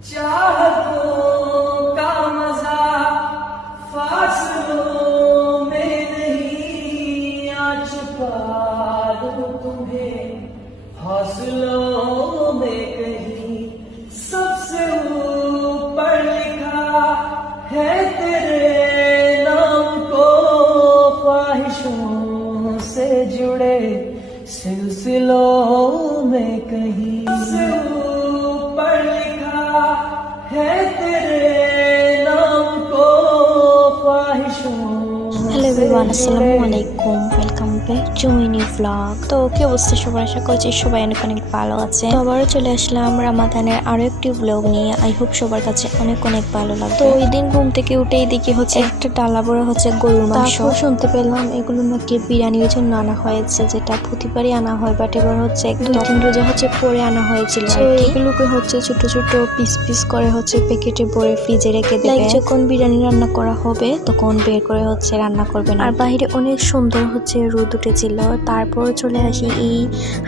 चाहतों का मजा फासलों में नहीं, आ छुपा दूं तुम्हें हौसलों में कहीं। सबसे ऊपर लिखा है तेरे नाम को, ख्वाहिशों से जुड़े सिलसिलों में कहीं। सबसे ऊपर लिखा है तेरे नाम को, ख्वाहिशों। হ্যালো এভরিওয়ান, আসসালামু আলাইকুম, welcome back to my new blog. তো কি অবস্থা সবার? আশা করছি সবাই অনেক অনেক ভালো আছে। তো আবারও চলে আসলাম রামাদানের আরো একটি ব্লগ নিয়ে। আই হোপ সবার কাছে অনেক অনেক ভালো লাগবে। তো ওই দিন ঘুম থেকে উঠেই দেখি হচ্ছে একটা ডালা ভরা হচ্ছে গরুর মাংস। শুনতে পেলাম এগুলো নাকি বিরিয়ানির জন্য আনা হয়েছে, যেটা প্রতিবারই আনা হয়, বাট এবার হচ্ছে 2-3 রোজা হচ্ছে পরে আনা হয়েছিল। এগুলোকে হচ্ছে ছোট ছোট পিস পিস করে হচ্ছে প্যাকেটে ভরে ফ্রিজে রেখে দেবে। যখন বিরিয়ানি রান্না করা হবে তখন বের করে হচ্ছে রান্না করবেন। আর বাইরে অনেক সুন্দর হচ্ছে রোদ উঠেছিল। তারপর চলে আসি এই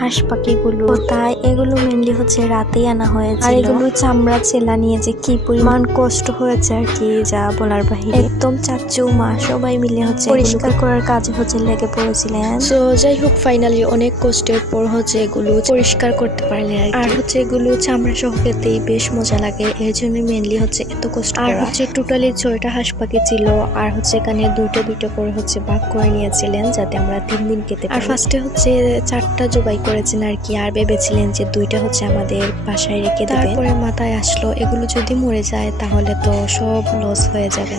হাঁস পাখিগুলো। তাই এগুলো মেনলি হচ্ছে রাতেই আনা হয়েছে। আর এগুলো চামড়া চেলা নিয়ে যে কি পরিমাণ কষ্ট হয়েছে আর কি, যা বলার বাহিরে। একদম চাচু মা সবাই মিলে হচ্ছে পরিষ্কার করার কাজে হচ্ছে লেগে পড়েছিলেন। তো যাই হোক, ফাইনালি অনেক কষ্টের পর হচ্ছে এগুলো পরিষ্কার করতে পারলেন। আর হচ্ছে এগুলো চামড়া সহ খেতেই বেশ মজা লাগে, এর জন্য মেনলি হচ্ছে এত কষ্ট। আর হচ্ছে টোটালি 6টা হাঁস পাখি ছিল। আর হচ্ছে এখানে দুইটা করে হচ্ছে ভাগ করে নিয়েছিলেন যাতে আমরা 3 দিন খেতে পারি। আর ফার্স্টে হচ্ছে 4টা জবাই করেছেন আর কি, আর ভেবেছিলেন যে 2টা হচ্ছে আমাদের বাসায় রেখে দেবেন। তারপরে মাথায় আসলো এগুলো যদি মরে যায় তাহলে তো সব লস হয়ে যাবে।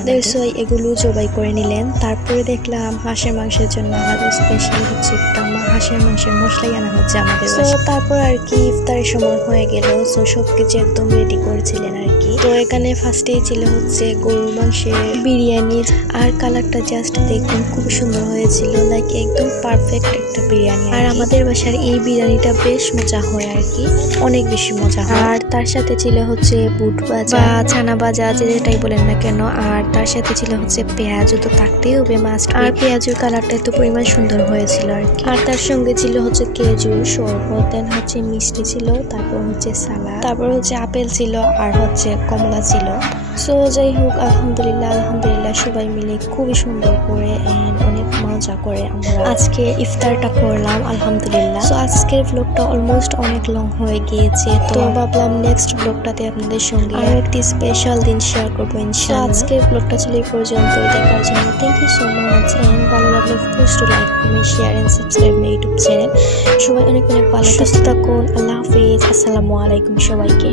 এগুলো জবাই করে নিলেন। তারপরে দেখলাম হাঁসের মাংসের জন্য আমাদের স্পেশাল হচ্ছে একটা হাঁসের মাংসের মশলাই আনা হচ্ছে আমাদের। তারপর আর কি ইফতারের সময় হয়ে গেল। সো সবকিছু একদম রেডি করেছিলেন আর কি। তো এখানে ফার্স্টেই ছিল হচ্ছে গরুর মাংসের বিরিয়ানি। আর কালারটা জাস্ট দেখুন খুব সুন্দর হয়েছিল, লাইক একদম পারফেক্ট একটা বিরিয়ানি। আর আমাদের বাসার এই বিরিয়ানিটা বেশ মজা হয় আর কি, অনেক বেশি মজা হয়। আর তার সাথে ছিল হচ্ছে বুট ভাজা বা ছানা ভাজা, যেটাই বলেন না কেন। আর তার সাথে ছিল হচ্ছে পেঁয়াজও তো থাকতেই হবে মাস্ট। আর পেঁয়াজের কালারটা এত পরিমাণ সুন্দর হয়েছিল আর কি। আর তার সঙ্গে ছিল হচ্ছে খেজুর শরবত, দেন হচ্ছে মিষ্টি ছিল, তারপর হচ্ছে সালাদ, তারপর হচ্ছে আপেল ছিল, আর হচ্ছে কমলা ছিল। সো যাই হোক, আলহামদুলিল্লাহ সবাই মিলে খুবই সুন্দর করে অনেক মজা করে আমরা আজকে ইফতারটা করলাম আলহামদুলিল্লাহ। সো আজকের ব্লগটা অলমোস্ট অনেক লং হয়ে গিয়েছে, তো ভাবলাম নেক্সট ব্লগটাতে আপনাদের সঙ্গে আরো একটি স্পেশাল দিন শেয়ার করবো ইনশাআল্লাহ। আজকের ব্লগটা ছিল এই পর্যন্ত। দেখার জন্য থ্যাংক ইউ সো মাচ। ভালো লাগলে please to like, comment, share and subscribe my YouTube channel. সবাই অনেক অনেক ভালো সুস্থ থাকুন। আল্লাহ হাফিজ, আসসালামু আলাইকুম সবাইকে।